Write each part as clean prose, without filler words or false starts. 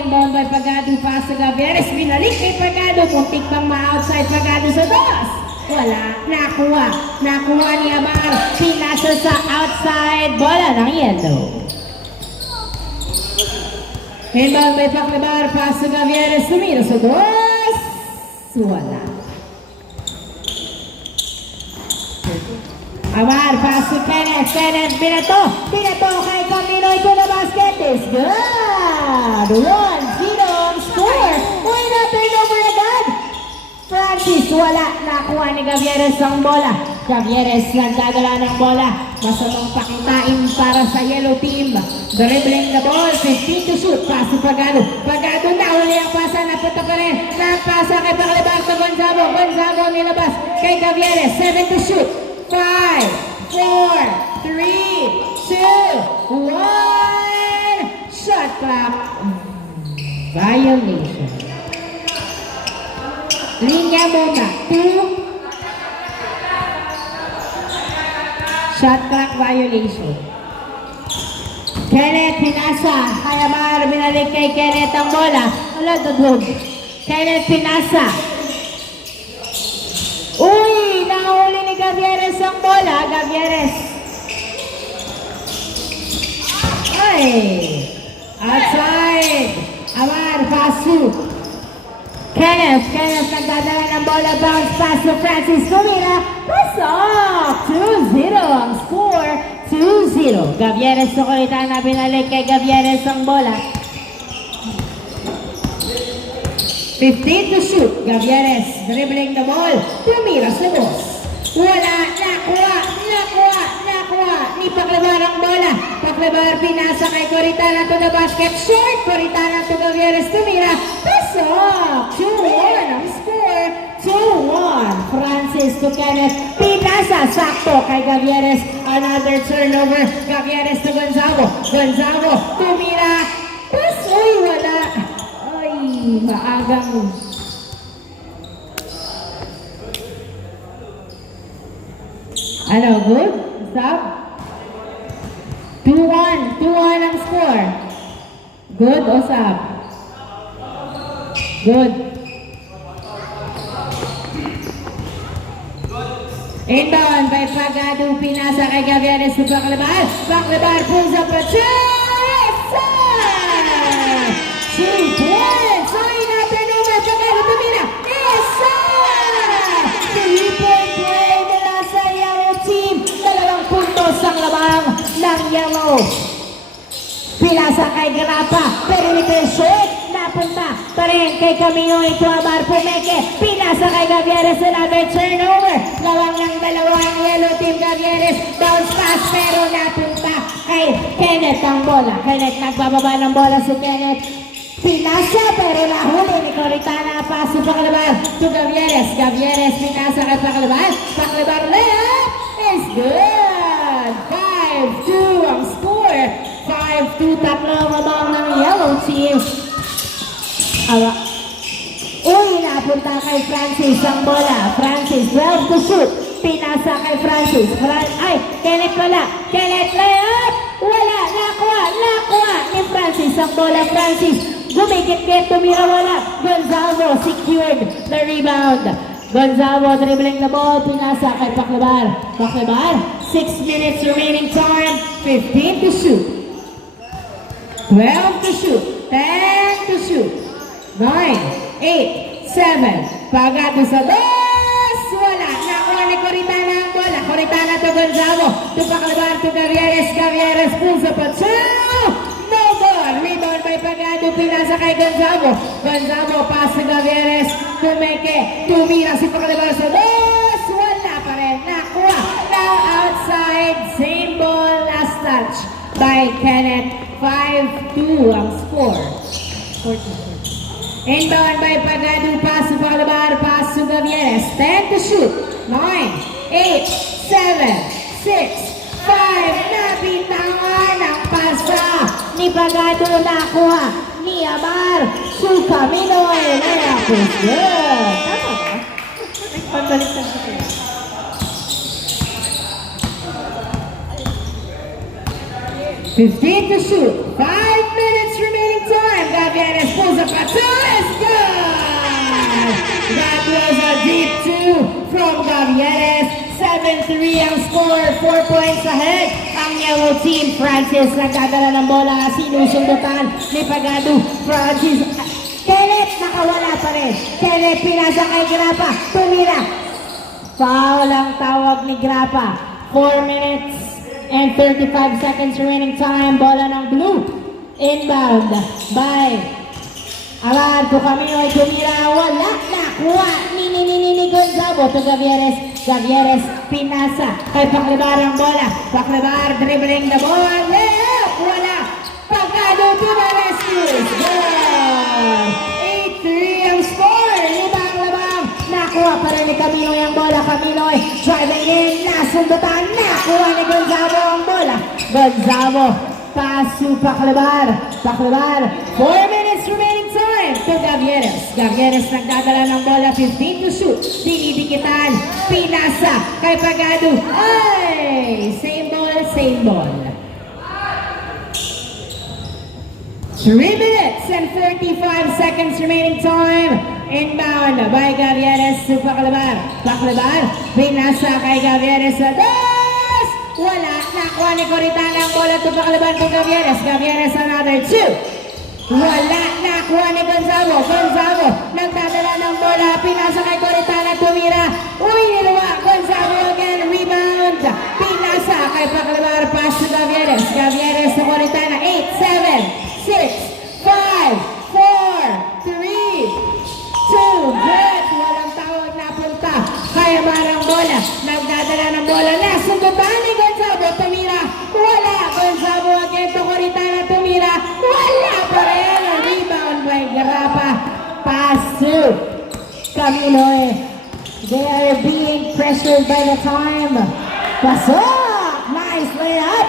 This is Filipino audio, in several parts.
inbound by Pagado, pass to Gavieres, binalik kay Pagado, muntik pang ma-outside Pagado sa dos. Wala, nakuha ni Amar, pinasa sa outside, bola ng yellow. Inbound by Paclabar, pass to Gavieres, tumira sa dos. Wala. Amar, pass to Kenneth, binato kay Camilo to the basket, is good! 1-0 ang score! Uy, na-turnover agad! Francis, wala, nakuha ni Gavieres ang bola. Gavieres nagdadala ng bola. Masamang pakitain para sa yellow team. Dribbling the ball, 15 to shoot. Pass to Pagado. Pagado na, huli ang pasa, napunta pa rin. Nagpasa kay Paclabar sa Gonzalo. Gonzalo nilabas kay Gavieres, 7 to shoot. 5, 4, 3, 2, 1. Shot clock. Violation. Linya muna. 2. Shot clock violation. Kenneth pinasa. Kay Amar, binalik kay Kenneth ang bola. Wala, dudog. Kenneth pinasa. Uy, nahuli ni Gavieres ang bola. Gavieres. Ay. Outside. Amar, pasu. Kenneth nagdadala ng bola. Bounce pass to Francis. Tumira. Pasok. 2-0 ang score. 2-0. Gavieres sa kulitan na binalik kay Gavieres ang bola. 15 to shoot. Gavieres dribbling the ball. Tumira sa dos. Wala. Nakuha ni Paclabar ang bola. Paclabar pinasa kay Coritana to the basket. Short. Coritana to Gavieres. Tumira. Pasok. 2-1 ang score. 2-1. Francis to Kenneth. Pinasa. Sakto kay Gavieres. Another turnover. Gavieres to Gonzalo. Gonzalo. Tumira. Uy, wala. Ay, maagang. Ano, good? Stop. 2-1 ang score. Good o sub? Good. Inbound by Pagado, pinasa kay Gavieres to Paclabar. Paclabar pulls up a chance! 2 points! Ay, na-turnover. Pagado tumira. Isa! 3-point play nila sa yellow team. 2 puntos ang labang ng yellow. Pinasa kay Grapa. Perimeter short. Napunta pa rin kay Camino ito Amar Pumeke. Pinasa kay Gavieres. Another turnover. Lawang ng dalawang yellow team. Gavieres bounce pass pero napunta kay Kenneth ang bola. Kenneth nagbababa ng bola si Kenneth. Pinasa pero nahuli ni Coritana. Pass to Paclabar to Gavieres. Gavieres pinasa kay Paclabar. Paclabar layup is good. 5-2 ang score. 5-2 tatlong abang ng yellow team. Uy, napunta kay Francis ang bola. Francis, 12 to shoot. Pinasa kay Francis. Kenneth wala. Kenneth layup. Wala. Nakuha ni Francis ang bola. Francis, gumigit-git, tumira wala. Gonzalo secured the rebound. Gonzalo dribbling the ball. Pinasa kay Paclabar. Paclabar, 6 minutes remaining time. 15 to shoot. 12 to shoot. 10 to shoot. 9, 8, 7. Pagado sa dos. Wala. Nakuha ni Coritana ang bola. Coritana to Gonzalo. To Paclabar to Gavieres. Gavieres pulls up a 2. No ball. Rebound by Pagado. Pinasa kay Gonzalo. Gonzalo pass to Gavieres. Pumeke. Tumira si Paclabar sa dos. Wala pa rin. Nakuha. Now outside. Same ball. Last touch by Kenneth. 5-2 ang score. 14. Inbound by Pagado, pass to Paclabar, pass to Gavieres. 10 to shoot. 9, 8, 7, 6, 5. Nabitangan ang pasa ni Pagado. Nakuha ni Amar. Suka Minoy. Layup is good. Tama ba? Pagbaliktad ko siya. 15 to shoot. 5 minutes remaining time. Gavieres 2 from Gavieres. 7-3 ang score, 4 points ahead. Ang yellow team, Francis nagdadala ng bola, sinusundutan ni Pagado. Francis, Kenneth nakawala pa rin. Kenneth pinasa kay Grapa, tumira. Foul ang tawag ni Grapa. 4 minutes and 35 seconds remaining time. Bola ng blue. Inbound by Alan Camino ay tumira. Wala nakuha ni Gonzalo to Gavieres. Gavieres pinasa kay Paclabar ang bola. Paclabar dribbling the ball. Layup! Wala. Pagado to the rescue. Goal! 8-3 ang score. Libang-labang. Nakuha pa rin ni Camino yung bola. Camino ay driving in. Nasundutan. Nakuha ni Gonzalo ang bola. Gonzalo. Pass to Paclabar. Paclabar. 4 minutes remaining time to Gavieres. Gavieres nagdadala ng bola. 15 to shoot. Dinidikitan. Pinasa kay Pagado. Ay! Same ball, same ball. 3 minutes and 45 seconds remaining time. Inbound by Gavieres to Paclabar. Paclabar. Pinasa kay Gavieres sa wala. Nakuha ni Coritana ang bola to Paclabar to Gavieres. Gavieres another 2. Wala. Nakuha ni Gonzalo. Gonzalo nagdadala ng bola. Pinasa kay Coritana. Tumira. Uy, niluwa. Gonzalo again. Rebound. Pinasa kay Paclabar. Pass to Gavieres. Gavieres to Coritana. 8, 7, 6, 5, 4, 3, 2. Good. Walang tawag na punta. Kaya marang bola. Nagdadala ng bola. Nasundutan ni Gonzalo. Tumira. Wala. Gonzalo again to Coritana. Tumira. Wala pa rin. Rebound by Grapa. Pass to Camino. They are being pressured by the time. Pasok! Nice layup.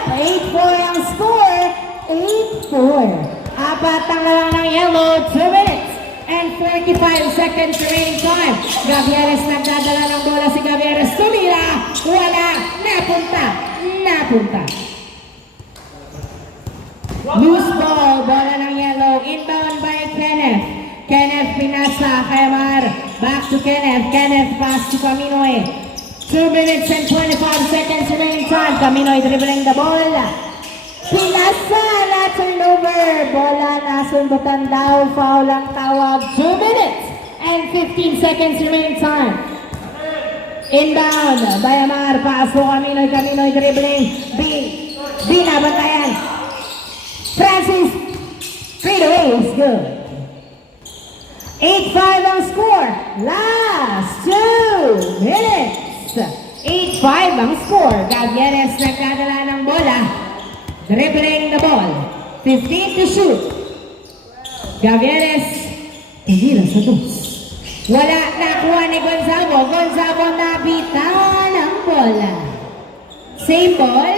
8-4 ang score. 8-4. Apat ang lang ng yellow. 2 minutes and 45 seconds remaining time. Gavieres nagdadala ng bola si Gavieres. Tumira. Wala. Napunta. Napunta. Loose ball. Bola ng yellow. Inbound by Kenneth. Kenneth pinasa kay Amar. Back to Kenneth. Kenneth pass to Caminoy. 2 minutes and 25 seconds remaining time. Caminoy dribbling the ball. Pinasa na turnover. Bola nasundutan daw. Foul ang tawag. 2 minutes and 15 seconds remaining time. Inbound by Amar. Pass to Caminoy. Caminoy dribbling. Binabantayan. Francis. Straight away is good. 8-5 ang score. Last 2 minutes. 8-5 ang score. Gavieres nagdadala ng bola. Dribbling the ball. 15 to shoot. Gavieres. Tumira sa dos. Wala. Nakuha ni Gonzalo. Gonzalo nabitan ang bola. Same ball.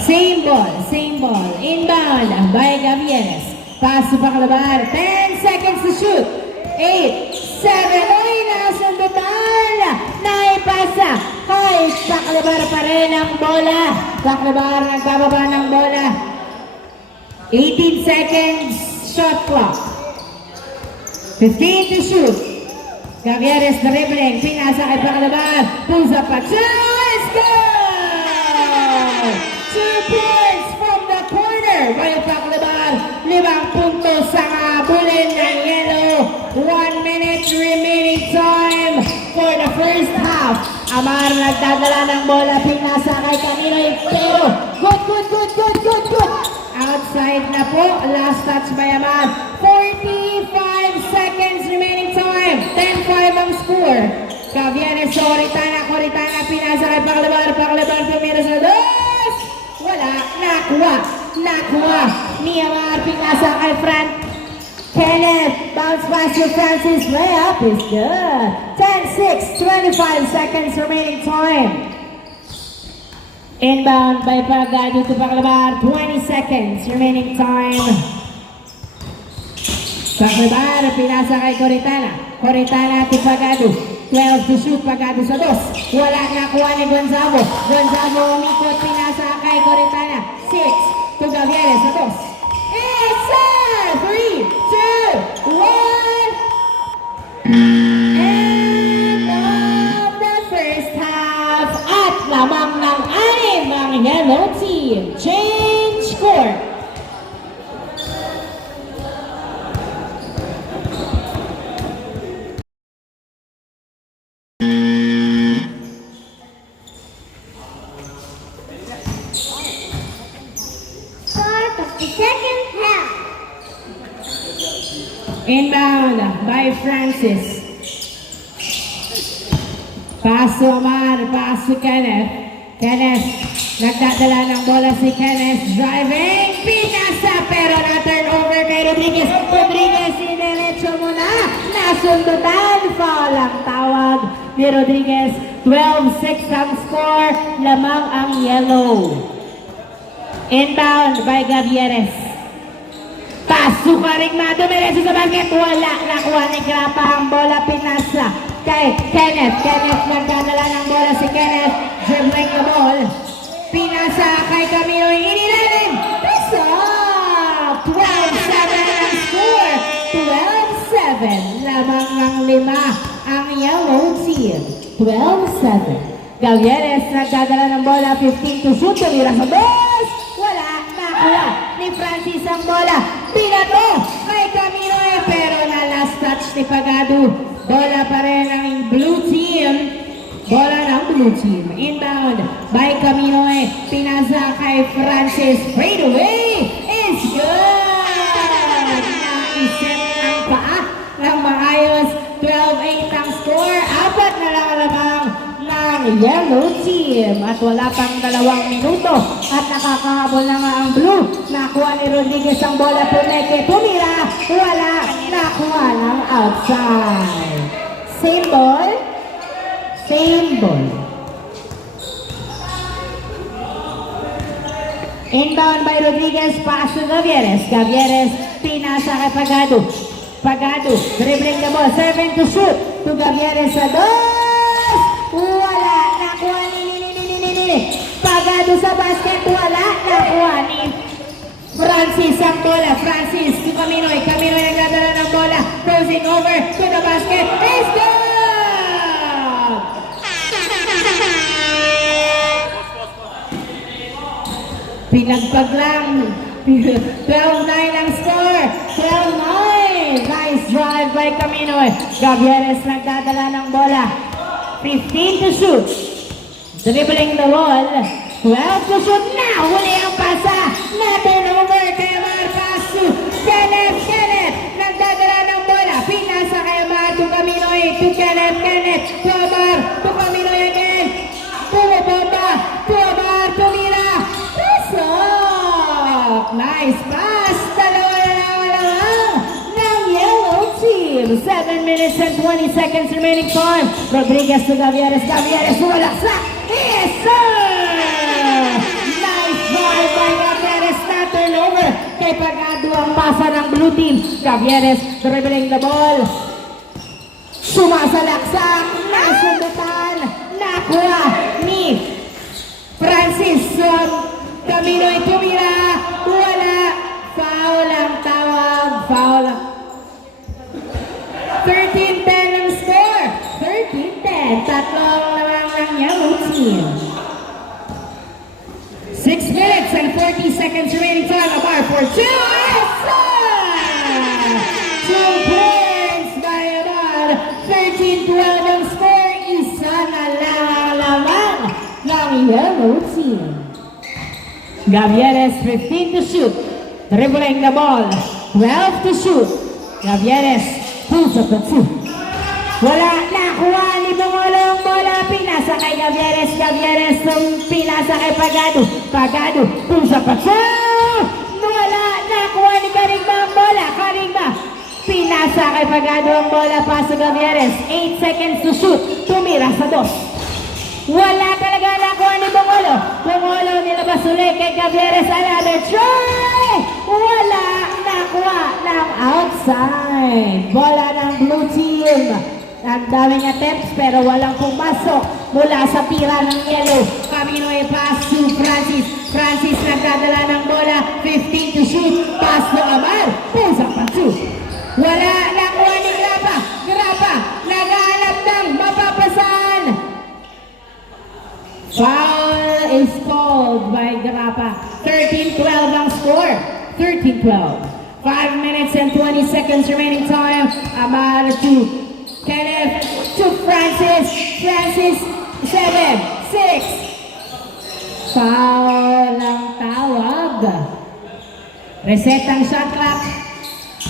Same ball. Same ball. Inbound by Gavieres. Pass to Paclabar. 10 seconds to shoot. 8, 7, ay nasundutan. Naipasa kay Paclabar pa rin ang bola. Paclabar nagbababa ng bola. 18 seconds shot clock. 15 to shoot. Gavieres dribbling. Pinasa kay Paclabar. Pulls up a 2. Let's go! 2 points from the corner by Paclabar. 5 puntos sa habulin ng yellow. 1 minute remaining time for the first half. Amar nagdadala ng bola. Pinasa kay Caminoy. Pero good. Outside na po. Last touch by Amar. 45 seconds remaining time. 10-5 ang score. Gavieres sa Coritana. Pinasa kay Paclabar. Paclabar tumira sa dos. Wala. Nakuha. Ni Amar. Pinasa kay Kenneth. Bounce pass to Francis. Layup is good. 10-6. 25 seconds remaining time. Inbound by Pagado to Paclabar. 20 seconds remaining time. Paclabar. Pinasa kay Coritana to Pagado. 12 to shoot. Pagado sa dos. Wala. Nakuha ni Gonzalo. Umikot. Pinasa kay Coritana. 6 to Gavieres sa dos. It's 3, 2, 1. And Inbound by Francis. Pass to Amar, pass to Kenneth. Kenneth, nagdadala ng bola si Kenneth. Driving, pinasa, pero na-turn over kay Rodriguez. Rodriguez, iniretso mo na. Nasundutan, foul ang tawag ni Rodriguez. 12-6 ang score, lamang ang yellow. Inbound by Gavieres. Paso ka rin na, dumiretso sa basket. Wala, nakuha ni Grapa ang bola, pinasa kay Kenneth. Kenneth, nagdadala ng bola si Kenneth. Dribbling the ball. Pinasa kay Camilo, inilalim. Stop! 12-7 ang score. 12-7. Lamang ng 5 ang yellow team. 12-7. Gavieres, nagdadala ng bola. 15 to shoot. Tumira sa boss. Wala, nakuha ni Francis ang bola. Pinato kay Camilo, pero na last touch ni Pagado. Bola pa rin ang blue team. Bola ng blue team. Inbound by Camilo. Pinasa kay Francis. Straight away is good. Naisip ang paa ng maayos. 12-8 ang score. Apat na lang lamang ng yellow team. At wala pang 2 minuto. At nakakahabol na nga ang blue. Nakuha ni Rodriguez ang bola. Pumeke. Tumira. Wala. Nakuha ng outside. Same ball. Same ball. Inbound by Rodriguez. Pass to Gavieres. Gavieres. Pinasa kay Pagado. Pagado. Dribbling the ball. 7 to shoot. To Gavieres sa dos. Wala. Nakuha ni Pagado sa basket. Wala. Nakuha ni Francis ang bola. Francis to Caminoy. Caminoy nagdadala ng bola. Crossing over to the basket. It's good! Pinagpag lang. 12-9 ang score. 12-9. Nice drive by Caminoy. Gavieres nagdadala ng bola. 15 to shoot. Dribbling the ball. 12 to shoot na. Huli ang pasa. Na-turn over kay Amar. Pass to Kenneth. Kenneth. Nagdadala ng bola. Pinasa kay Amar to Caminoy. To Kenneth. Kenneth. To Amar. To Caminoy again. Pumababa. To Amar. Tumira. Pasok. Nice pass. Dalawa na lang ng yellow team. 7 minutes and 20 seconds remaining time. Rodriguez to Gavieres. Gavieres wala sa. Yes, sir! Nice drive by Gavieres. Na turnover kay Pagado ang pasa ng blue team. Gavieres dribbling the ball. Sumasalaksak. Nasundutan. Nakuha ni Francis. Caminoy tumira. Wala. Foul ang tawag. Foul. 13-10 ang score. 13-10. Tatlong lamang ng yellow team. 6 minutes and 40 seconds remaining time. Amar for 2. Yes, sir! 2 points by Amar. 13-12 ang score. Isa na lang lamang ng yellow team. Gavieres 15 to shoot. Dribbling the ball. 12 to shoot. Gavieres pulls up the 2. Wala. Nakuha ni Bongolo ang bola. Pinasa kay Gavieres. Gavieres pinasa kay Pagado. Pagado pulls up the 2. Wala. Nakuha ni Carigba ang bola. Carigba pinasa kay Pagado ang bola. Paso Gavieres. 8 seconds to shoot. Tumira sa 2. Wala talaga nakuha ni Bongolo. Bongolo nilabas ulit kay Gavieres. Another try! Wala nakuha ng outside. Bola ng blue team. Ang daming attempts pero walang pumasok mula sa tira ng yellow. Caminoy pass to Francis. Francis nagdadala ng bola. 15 to shoot. Pass to Amar. Pulls up pa 2. Wala nakuha ni Grapa. Grapa naghahanap ng mapapasan. Foul is called by Grapa. 13-12 ang score. 13-12. 5 minutes and 20 seconds remaining time. Amar to Kenneth to Francis. Francis 7, 6. Foul ang tawag. Reset ang shot clock.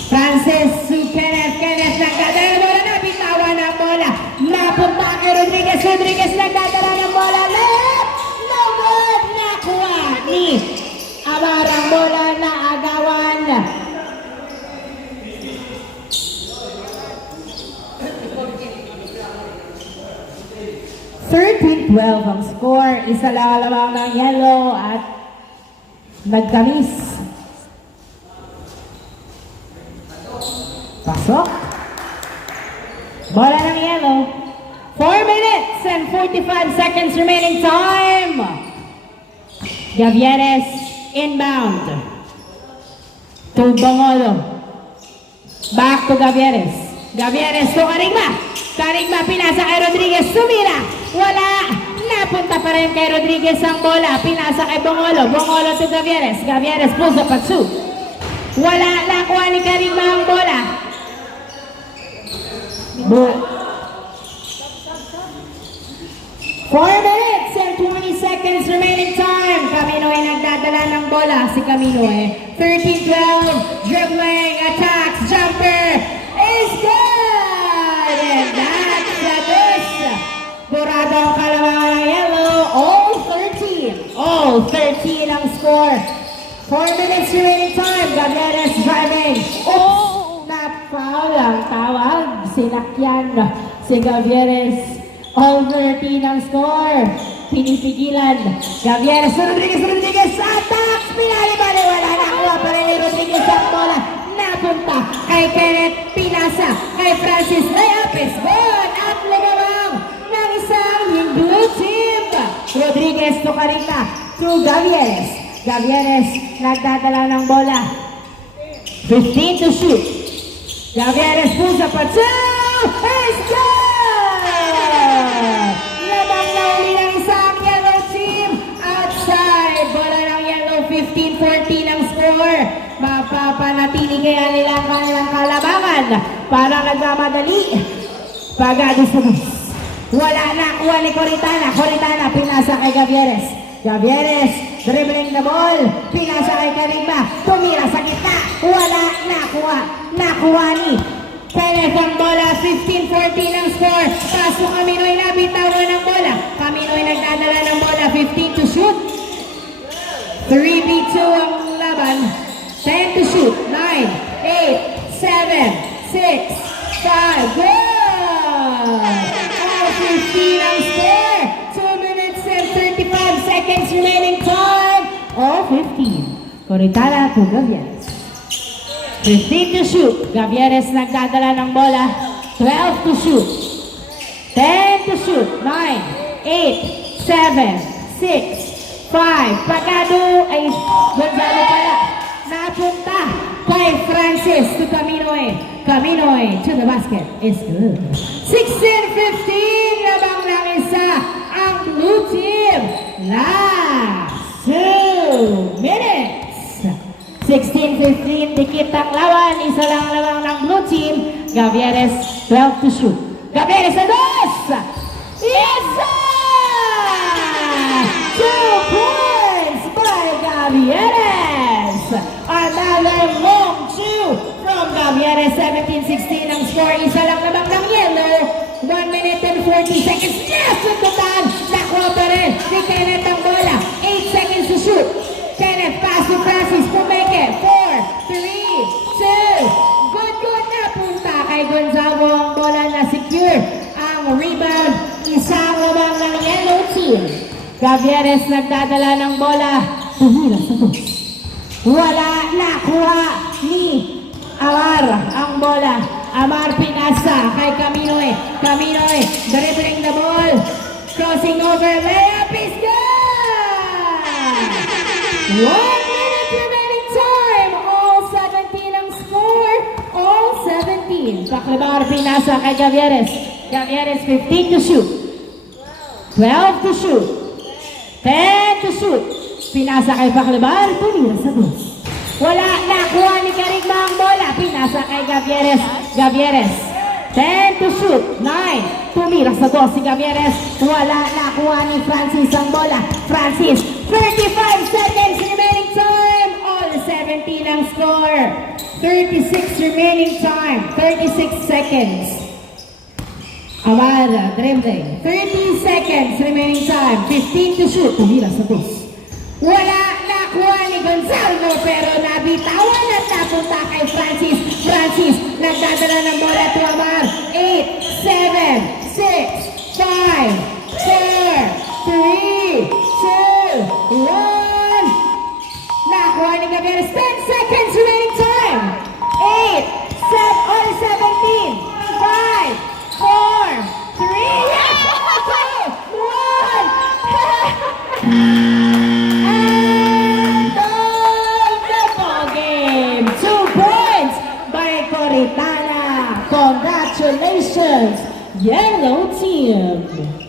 Francis to Kenneth. Kenneth nagdadala ng bola na. Bitawan ang bola. Napunta kay Rodriguez. Rodriguez nagdadala ng bola. Left! No good! Nakuha ni Amar ang bola na agawan. 13-12 ang score. Isa lang lamang ng yellow at nagkamis. Pasok. Bola ng yellow. 4 minutes and 45 seconds remaining time. Gavieres inbound to Bongolo. Back to Gavieres. Gavieres to Carigma. Carigma pinasa kay Rodriguez. Sumira. Wala. Napunta pa rin kay Rodriguez ang bola. Pinasa kay Bongolo. Bongolo to Gavieres. Gavieres pulls up at shoot. Wala. Nakuha ni Carigma ang bola. 4 minutes and 20 seconds remaining time. Camino ay nagdadala ng bola. Si Camino 13-12. Dribbling. Attacks. Jumper. Is good. And that's the deuce. Burado ang kalamangan ng yellow. All 13 ang score. 4 minutes remaining time. Gavieres driving. Na-foul ang tawag. Sinakyan si Gavieres. All 13 ang score. Pinipigilan. Gavieres. Rodriguez. Attacks. Pinalibali. Wala na. Kuha pa rin ni Rodriguez ang bola. Napunta kay Kenneth. Pinasa kay Francis. Layup is good. At lumabang ng isang yung blue team. Rodriguez to Carita to Gavieres. Gavieres nagdadala ng bola. 15 to shoot. Gavieres pulls up at 2. It's good! Labang na uli ng isang yellow team. Outside. Bola ng yellow. 15-14 ang score. Mapapanatili kaya nila ang kanilang kalabangan. Parang nagmamadali. Pagado sa bus. Wala na. Kuha ni Coritana. Coritana pinasa kay Gavieres. Gavieres dribbling the ball. Pinasa kay Carigma. Tumira sa gitna. Wala. Nakuha ni Kenneth ang bola. 15-14 ang score. Kaso Camino'y nabitawan ng bola. Camino'y nagdadala ng bola. 15 to shoot. 3v2 ang laban. 10 to shoot. 9, 8, 7, 6, 5. Goal! 15 ang score. 2 minutes and 35 seconds remaining time. All 15. Coritana to Gavieres. 15 to shoot. Gavieres nagdadala ng bola. 12 to shoot. 10 to shoot. 9, 8, 7, 6, 5. Pagado ay Gonzalo pala. Napunta kay Francis to Caminoy. Caminoy to the basket. It's good. 16-15. Labang lang isa ang blue team. Last 2 minutes. 16-15. Dikit ang lawan. Isa lang lamang ng blue team. Gavieres 12 to shoot. Gavieres sa dos. Yes! 2 points by Gavieres. Another long two from Gavieres. 17-16 ang score. Isa lang lamang ng yellow. 1 minute and 40 seconds. Yes! Sundutan. Nakuha pa rin ni Kenneth ang bola. 8 seconds to shoot. Kenneth pass to Francis. Pumeke. 4, 3, 2. Good na punta kay Gonzalo ang bola na secure. Ang rebound. Isang lamang ng yellow team. Gavieres nagdadala ng bola. Tumira sa bus. Wala. Nakuha ni Amar ang bola. Amar pinasa kay Caminoy. Caminoy dribbling the ball. Crossing over. Layup is good! 1 minute remaining time. All 17 ang score. All 17. Paklebar pinasa kay Gavieres. Gavieres 15 to shoot. 12 to shoot. 10 to shoot. Pinasa kay Paklebar. Tumira sa bus. Wala. Nakuha ni Carigma ang bola. Pinasa kay Gavieres. Gavieres 10 to shoot. 9. Tumira sa dos si Gavieres. Wala. Nakuha ni Francis ang bola. Francis 35 seconds remaining time. All 17 ang score. 36 remaining time. 36 seconds. Awara, Dremde. 30 seconds remaining time. 15 to shoot. Tumira sa dos. Wala nakuha ni Gonzalo pero nabitawan at napunta kay Francis. Francis, nagdadala ng bola to Amar. 8, 7, 6, 5, 4, 3, 2, 1. Nakuha ni Gavianes. 10 seconds remaining time. 8, 7, or 17, 5, 4, 3, 2, 1. Game. 2 points by Coritana. Congratulations, Yellow Team.